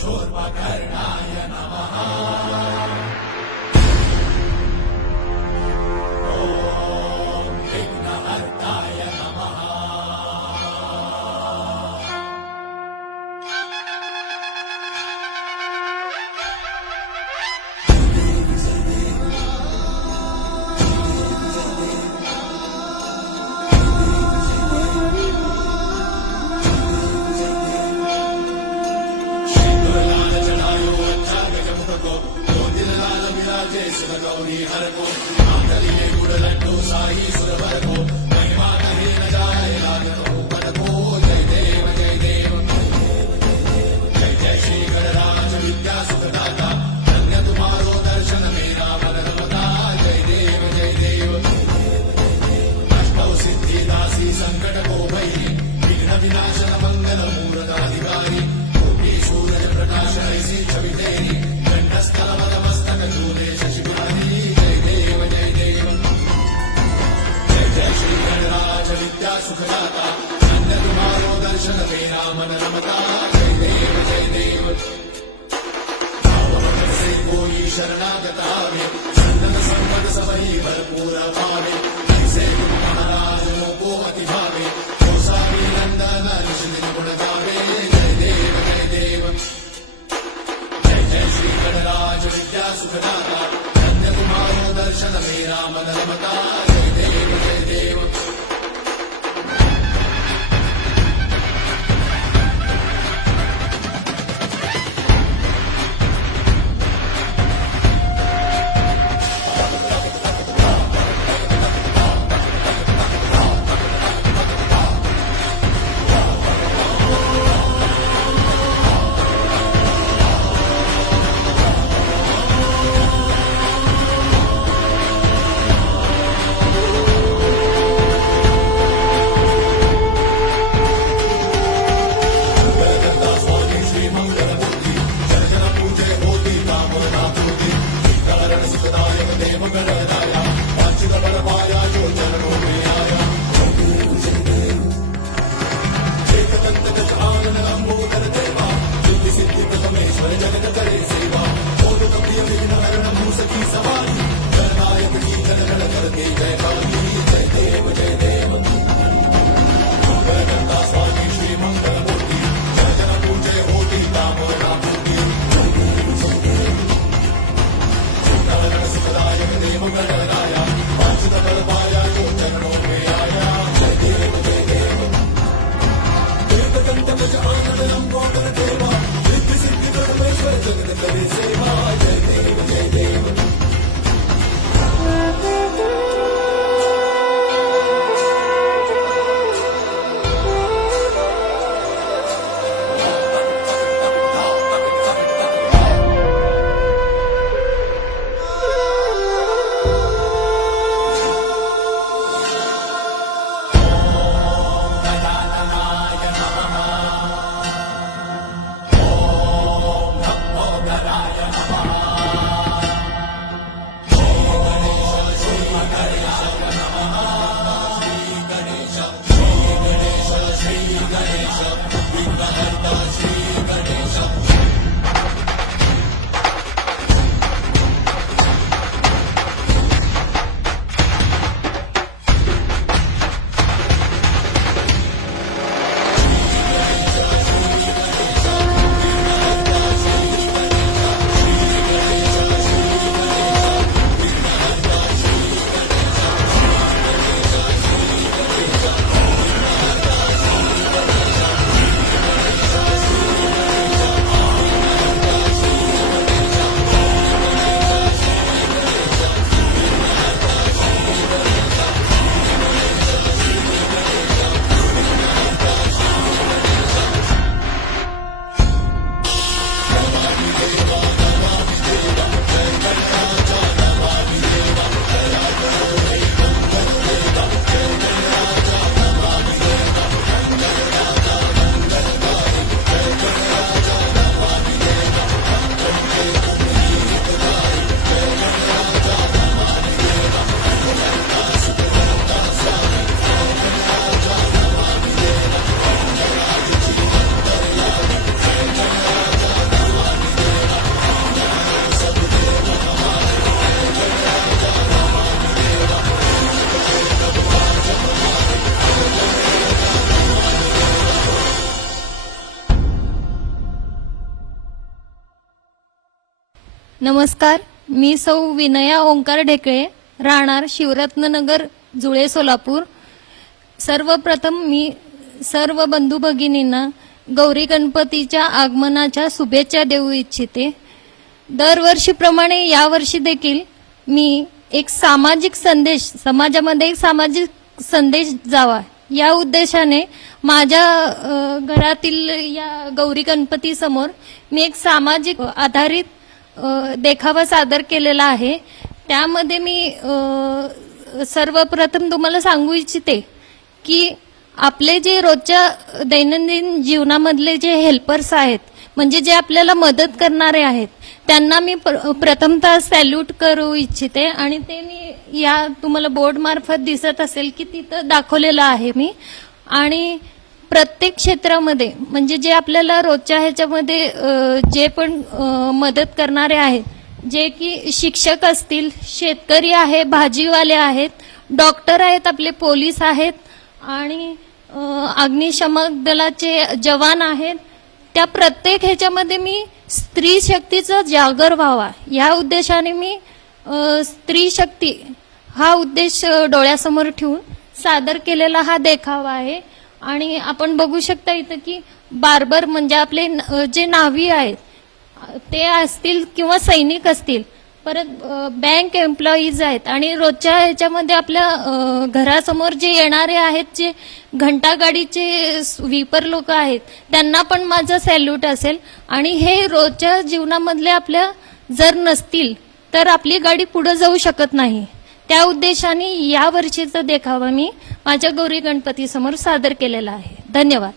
शूर्पकर्णाय नमः। ॐ विघ्नहर्ताय नमः। गौरी हर को मांगल्ये गुडलड्डू साई सुरवर को महिमा कहे न जाए लागतो पद को। जय देव जय देव जय जय श्री गणराज विद्या सुखदाता धन्य तुम्हारो दर्शन मेरा मन रमता। जय देव जय देव अष्टौ सिद्धि दासी संकट को भैरी विघ्न विनाशन मंगल मूर्त अधिकारी कोटि सूरज प्रकाश ऐसी छवि तेरी कंठस्थल मस्तक चूले विद्या सुखदाता धन्य तुम्हारो दर्शन मेरा मन रमता। जय देव जय देव भाववचन से कोई शरणागत आवे संतन संपद सबही भरपूर पावे। ऐसे तुम महाराज को अति भावे गोसावी नंदन निश्चित गुण गावे। जय देव जय देव जय जय श्री गणराज विद्या सुखदाता धन्य तुम्हारो दर्शन मेरा मन रमता। जय देव जय देव नमस्कार, मी सौ विनया ओंकार ढेकळे, राहणार शिवरत्ननगर, जुळे, सोलापूर। सर्वप्रथम मी सर्व बंधू भगिनींना गौरी गणपतीच्या आगमनाच्या शुभेच्छा देऊ इच्छिते। दरवर्षीप्रमाणे यावर्षी देखील मी एक सामाजिक संदेश, समाजामध्ये एक सामाजिक संदेश जावा या उद्देशाने माझ्या घरातील या गौरी गणपती समोर मी एक सामाजिक आधारित देखावा सादर केलेला आहे। त्यामध्ये मी सर्वप्रथम तुम्हाला सांगू इच्छिते की आपले जे रोजच्या दैनंदिन जीवनामधले जे हेल्पर्स आहेत, म्हणजे जे आपल्याला मदत करणारे आहेत, त्यांना मी प्रथमतः सॅल्यूट करू इच्छिते। आणि ते मी या तुम्हाला बोर्ड मार्फत दिसत असेल की तिथं दाखवलेलं आहे मी। आणि प्रत्येक क्षेत्रामध्ये म्हणजे जे आपल्याला रोजच्या ह्याच्यामध्ये जे पण मदत करणारे आहेत, जे की शिक्षक असतील, शेतकरी आहे, भाजीवाले आहेत, डॉक्टर आहेत, आपले पोलीस आहेत आणि अग्निशमक दलाचे जवान आहेत, त्या प्रत्येक ह्याच्यामध्ये मी स्त्री शक्तीचा जागर व्हावा या उद्देशाने मी स्त्री शक्ती हा उद्देश डोळ्यासमोर ठेवून सादर केलेला हा देखावा आहे। आणि आपण बघू शकता इथं की बार्बर म्हणजे आपले जे नाव्ही आहेत ते असतील किंवा सैनिक असतील, परत बँक एम्प्लॉईज आहेत आणि रोजच्या ह्याच्यामध्ये आपल्या घरासमोर जे येणारे आहेत, जे घंटागाडीचे स्वीपर लोक आहेत, त्यांना पण माझं सॅल्यूट असेल। आणि हे रोजच्या जीवनामधले आपल्या जर नसतील तर आपली गाडी पुढे जाऊ शकत नाही। त्या उद्देशाने या वर्षीचा देखावा मी माझ्या गौरी गणपती समोर सादर केलेला आहे। धन्यवाद।